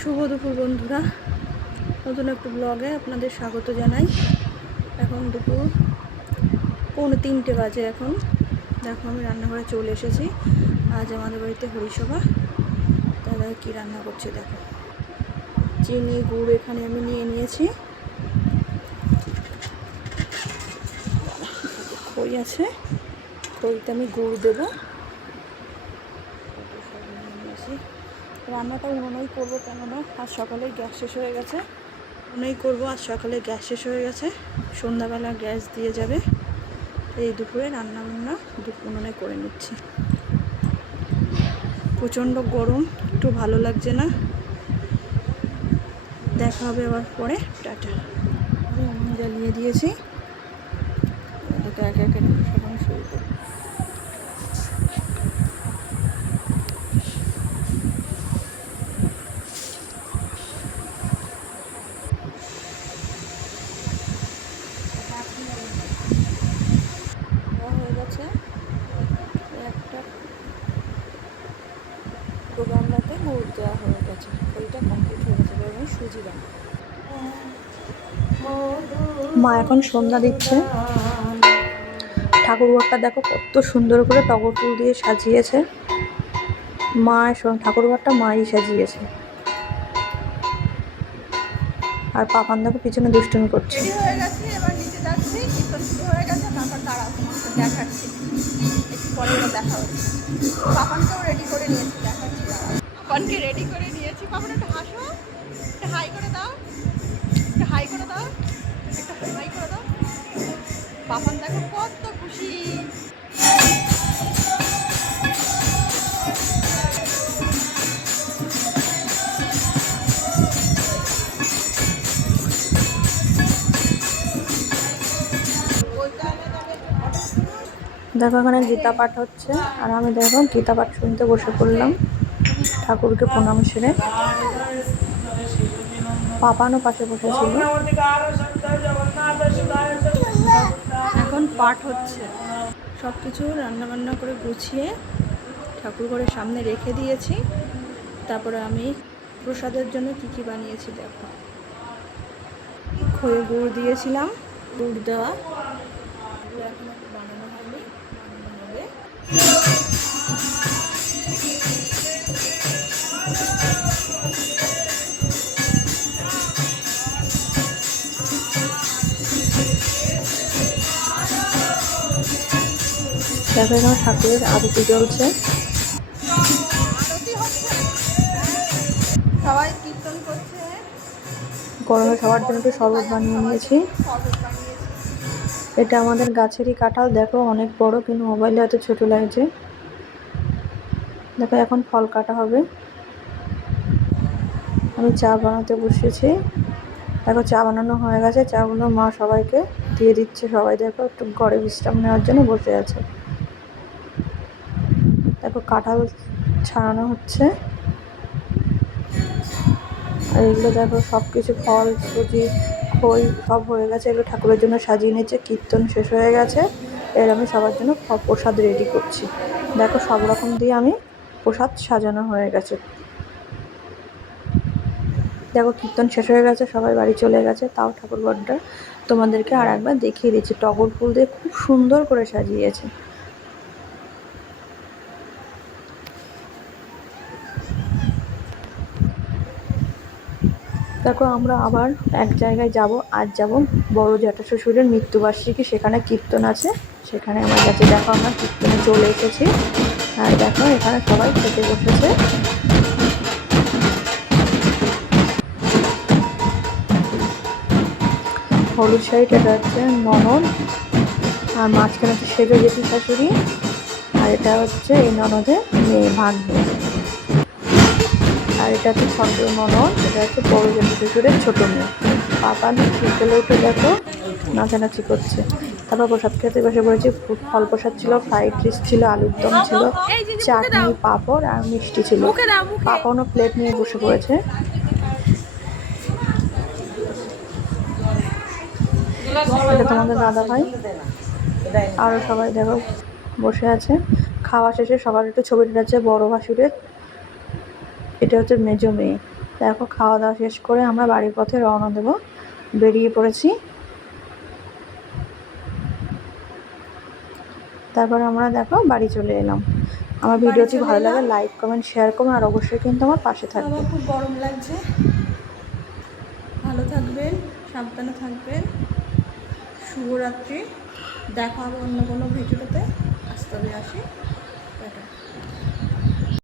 শুভ দুপুর বন্ধুরা। নতুন একটু ব্লগে আপনাদের স্বাগত জানাই। এখন দুপুর পৌনে তিনটে বাজে এখন। দেখো আমি রান্নাঘরে চলে এসেছি। আজ আমাদের বাড়িতে হরিসভা দাদা কী রান্না করছে দেখো। চিনি, গুড় এখানে আমি নিয়ে নিয়েছি। খই আছে? খইতে আমি গুড় দেবো সব নিয়ে নিয়েছি রান্নাটা উনুনেই করব কেননা আজ সকালে গ্যাস শেষ হয়ে গেছে। উনুনেই করব, আজ সকালে গ্যাস শেষ হয়ে গেছে। সন্ধ্যাবেলা গ্যাস দিয়ে যাবে। এই দুপুরে রান্না বান্না উনুনে করে নিচ্ছি। প্রচণ্ড গরম, একটু ভালো লাগছে না। দেখা হবে আবার পরে। টাটা। আমি উনুন জ্বালিয়ে দিয়েছি। একে একে শুরু করব দেওয়া হয়ে গেছে এই একটা দুটো গামলাতে দেওয়া হয়ে গেছে। ওইটা কমপ্লিট হয়ে গেছে আমি সুজি বানাবো। মা এখন সন্ধ্যা দিচ্ছে। ঠাকুরঘরটা দেখো কত সুন্দর করে টগর ফুল দিয়ে সাজিয়েছে। মা ঠাকুরঘরটা মাই সাজিয়েছে। আর পাপান দেখো পিছনে দুষ্টুমি করছে। হয়ে গেছি এবার নিচে যাচ্ছি কীর্তন শুরু হয়ে গেছে তারপর দাঁড়াও তোমাকে দেখাচ্ছি। একটু পরে দেখা হচ্ছে পাপানকেও রেডি করে নিয়েছি। দেখো এখানে গীতা পাঠ হচ্ছে, আর আমি দেখো গীতা পাঠ শুনতে বসে পড়লাম ঠাকুরকে প্রণাম সেরে। পাপানো পাশে বসেছিল। এখন পাঠ হচ্ছে। সব কিছু রান্নাবান্না করে গুছিয়ে ঠাকুর ঘরের সামনে রেখে দিয়েছি। তারপরে আমি প্রসাদের জন্য কী কী বানিয়েছি দেখো। খয়ে গুড় দিয়েছিলাম, গুড় দেওয়া। এখনও বানানো দেখো এখানে ঠাকুরের আরতি চলছে। সবাই কীর্তন করছে। গরমে সবার জন্য একটু শরবত বানিয়ে নিয়েছি। এটা আমাদের গাছেরই কাঁঠাল। দেখো, অনেক বড়, কিন্তু মোবাইলে হয়তো ছোট লাগছে। দেখো, এখন ফল কাটা হবে। আমি চা বানাতে বসেছি। দেখো, চা বানানো হয়ে গেছে। চাগুলো মা সবাইকে দিয়ে দিচ্ছে। সবাই দেখো, একটু ঘরে বিশ্রাম নেওয়ার জন্য বসে আছে। দেখো, কাঁঠাল ছাড়ানো হচ্ছে। আর এগুলো দেখো সব কিছু ফল সুজি খই সব হয়ে গেছে এগুলো ঠাকুরের জন্য সাজিয়ে নিচ্ছে কীর্তন শেষ হয়ে গেছে। এর আমি সবার জন্য প্রসাদ রেডি করছি। দেখো সব রকম দিয়ে আমি প্রসাদ সাজানো হয়ে গেছে। দেখো কীর্তন শেষ হয়ে গেছে, সবাই বাড়ি চলে গেছে, তাও ঠাকুর ঘরটা তোমাদেরকে আর একবার দেখিয়ে দিচ্ছি। টগর ফুল দিয়ে খুব সুন্দর করে সাজিয়েছে। দেখো, আমরা আবার এক জায়গায় যাব। আজ যাব বড় জ্যাঠা শ্বশুরের মৃত্যুবার্ষিকী। সেখানে কীর্তন আছে। সেখানে আমার কাছে দেখো, আমরা কীর্তনে চলে এসেছি। আর দেখো, এখানে সবাই খেতে বসেছে। হলুদ শাড়িটা হচ্ছে ননদ। আর মাঝখানে হচ্ছে সেজো জেঠি শাশুড়ি। আর এটা হচ্ছে এই ননদের মেয়ে ভাগ্নে। আর এটা হচ্ছে ছোট ননদ এটা হচ্ছে বড় জেঠি শ্বশুরের ছোট মেয়ে। পাপা বিকেলে উঠে দেখো নাচানাচি করছে। তারপর প্রসাদ খেতে বসে পড়েছি ফল প্রসাদ ছিল ফ্রাইড রাইস ছিল আলুর দম ছিল চাটনি পাঁপড় আর মিষ্টি ছিল। পাপানো প্লেট নিয়ে বসে পড়েছে। এটা তোমাদের দাদা ভাই আরও সবাই দেখো বসে আছে। খাওয়া শেষে সবার একটু ছবি তুলেছে বড় ভাসুরের। এটা হচ্ছে মেজো মেয়ে। দেখো খাওয়া দাওয়া শেষ করে আমরা বাড়ির পথে রওনা দেব। বেরিয়ে পড়েছি। তারপর আমরা দেখো বাড়ি চলে এলাম। আমার ভিডিওটি ভালো লাগে। লাইক কমেন্ট শেয়ার করুন আর অবশ্যই কিন্তু আমার পাশে থাকবে আমার খুব গরম লাগছে। ভালো থাকবেন সাবধানে থাকবেন। শুভরাত্রি। দেখা হবে অন্য কোনো ভিডিওতে। আসতে আসি।